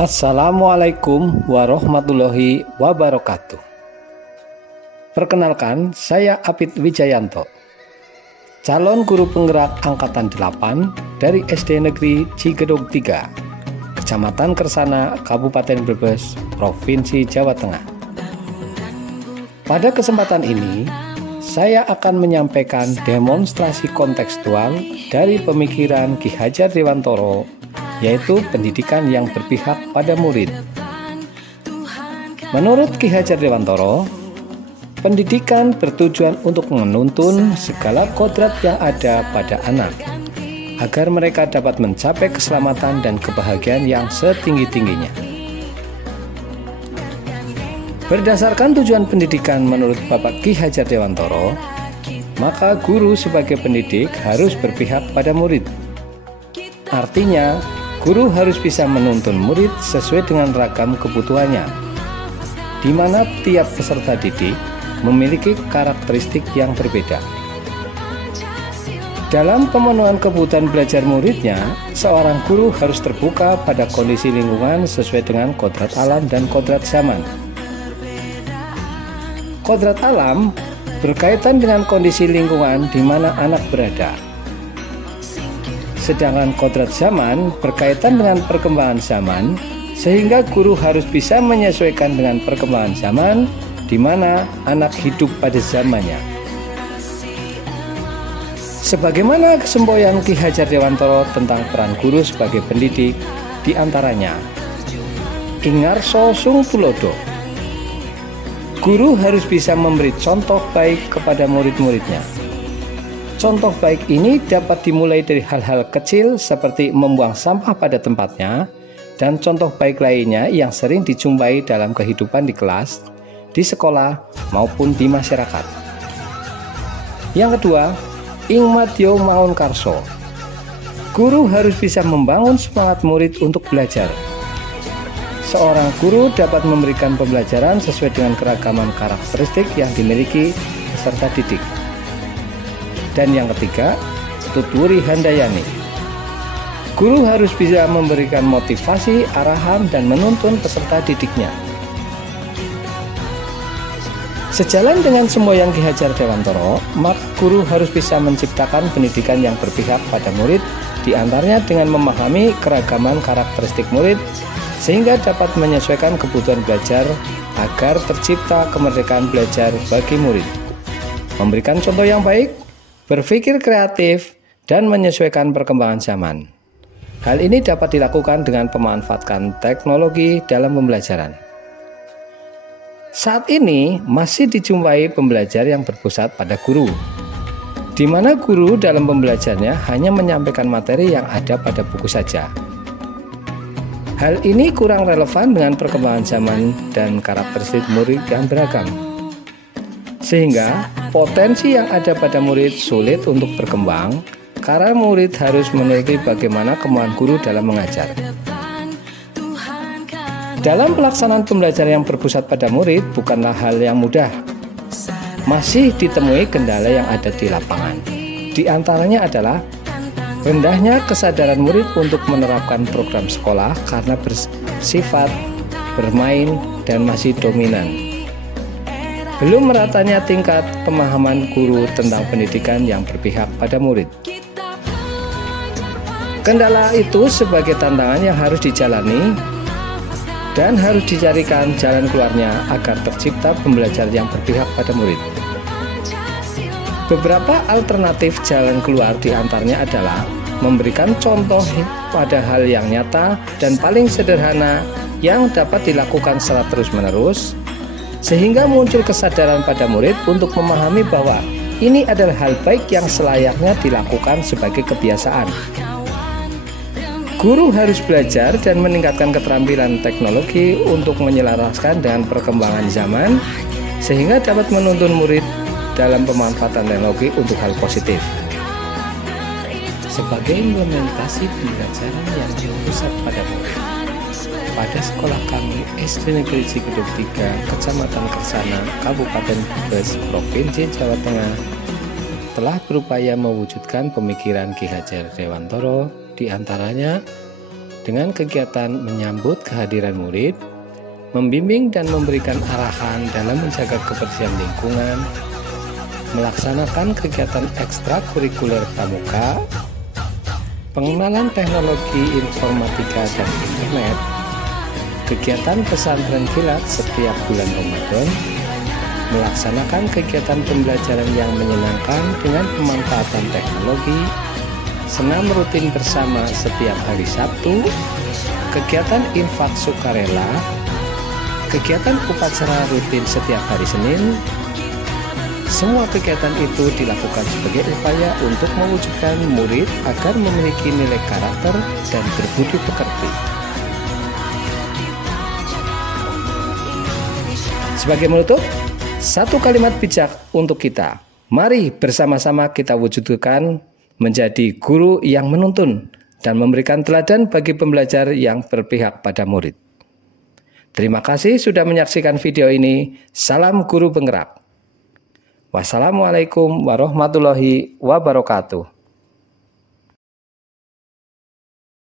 Assalamualaikum warahmatullahi wabarakatuh. Perkenalkan, saya Apit Wijayanto, calon guru penggerak Angkatan 8 dari SD Negeri Cigedung 3, Kecamatan Kersana, Kabupaten Brebes, Provinsi Jawa Tengah. Pada kesempatan ini, saya akan menyampaikan demonstrasi kontekstual dari pemikiran Ki Hajar Dewantoro, yaitu pendidikan yang berpihak pada murid. Menurut Ki Hajar Dewantoro, pendidikan bertujuan untuk menuntun segala kodrat yang ada pada anak, agar mereka dapat mencapai keselamatan dan kebahagiaan yang setinggi-tingginya. Berdasarkan tujuan pendidikan menurut Bapak Ki Hajar Dewantoro, maka guru sebagai pendidik harus berpihak pada murid. Artinya, guru harus bisa menuntun murid sesuai dengan ragam kebutuhannya, di mana tiap peserta didik memiliki karakteristik yang berbeda. Dalam pemenuhan kebutuhan belajar muridnya, seorang guru harus terbuka pada kondisi lingkungan sesuai dengan kodrat alam dan kodrat zaman. Kodrat alam berkaitan dengan kondisi lingkungan di mana anak berada. Sedangkan kodrat zaman berkaitan dengan perkembangan zaman, sehingga guru harus bisa menyesuaikan dengan perkembangan zaman di mana anak hidup pada zamannya. Sebagaimana kesemboyan Ki Hajar Dewantoro tentang peran guru sebagai pendidik, di antaranya Ingarso Sung Tulodo. Guru harus bisa memberi contoh baik kepada murid-muridnya. Contoh baik ini dapat dimulai dari hal-hal kecil seperti membuang sampah pada tempatnya, dan contoh baik lainnya yang sering dijumpai dalam kehidupan di kelas, di sekolah, maupun di masyarakat. Yang kedua, Ingmadyo Maun Karso. Guru harus bisa membangun semangat murid untuk belajar. Seorang guru dapat memberikan pembelajaran sesuai dengan keragaman karakteristik yang dimiliki peserta didik. Dan yang ketiga, Tutwuri Handayani. Guru harus bisa memberikan motivasi, arahan, dan menuntun peserta didiknya. Sejalan dengan semboyan Ki Hajar Dewantoro, maka guru harus bisa menciptakan pendidikan yang berpihak pada murid, di antaranya dengan memahami keragaman karakteristik murid, sehingga dapat menyesuaikan kebutuhan belajar agar tercipta kemerdekaan belajar bagi murid. Memberikan contoh yang baik, berpikir kreatif, dan menyesuaikan perkembangan zaman. Hal ini dapat dilakukan dengan memanfaatkan teknologi dalam pembelajaran. Saat ini masih dijumpai pembelajar yang berpusat pada guru, di mana guru dalam pembelajarannya hanya menyampaikan materi yang ada pada buku saja. Hal ini kurang relevan dengan perkembangan zaman dan karakteristik murid yang beragam, sehingga potensi yang ada pada murid sulit untuk berkembang karena murid harus meneliti bagaimana kemampuan guru dalam mengajar. Dalam pelaksanaan pembelajaran yang berpusat pada murid bukanlah hal yang mudah. Masih ditemui kendala yang ada di lapangan. Di antaranya adalah rendahnya kesadaran murid untuk menerapkan program sekolah karena bersifat bermain dan masih dominan. Belum meratanya tingkat pemahaman guru tentang pendidikan yang berpihak pada murid. Kendala itu sebagai tantangan yang harus dijalani dan harus dicarikan jalan keluarnya agar tercipta pembelajaran yang berpihak pada murid. Beberapa alternatif jalan keluar diantaranya adalah memberikan contoh pada hal yang nyata dan paling sederhana yang dapat dilakukan secara terus-menerus, sehingga muncul kesadaran pada murid untuk memahami bahwa ini adalah hal baik yang selayaknya dilakukan sebagai kebiasaan. Guru harus belajar dan meningkatkan keterampilan teknologi untuk menyelaraskan dengan perkembangan zaman, sehingga dapat menuntun murid dalam pemanfaatan teknologi untuk hal positif. Sebagai implementasi pembelajaran yang berpusat pada murid, pada sekolah kami SD Negeri Cigedung 3, Kecamatan Kersana, Kabupaten Brebes, Provinsi Jawa Tengah, telah berupaya mewujudkan pemikiran Ki Hajar Dewantoro, di antaranya dengan kegiatan menyambut kehadiran murid, membimbing dan memberikan arahan dalam menjaga kebersihan lingkungan, melaksanakan kegiatan ekstrakurikuler pramuka, pengenalan teknologi informatika dan internet, kegiatan pesantren kilat setiap bulan Ramadan, melaksanakan kegiatan pembelajaran yang menyenangkan dengan pemanfaatan teknologi, senam rutin bersama setiap hari Sabtu, kegiatan infak sukarela, kegiatan upacara rutin setiap hari Senin. Semua kegiatan itu dilakukan sebagai upaya untuk mewujudkan murid agar memiliki nilai karakter dan berbudi pekerti. Sebagai menutup, satu kalimat bijak untuk kita. Mari bersama-sama kita wujudkan menjadi guru yang menuntun dan memberikan teladan bagi pembelajar yang berpihak pada murid. Terima kasih sudah menyaksikan video ini. Salam guru penggerak. Wassalamualaikum warahmatullahi wabarakatuh.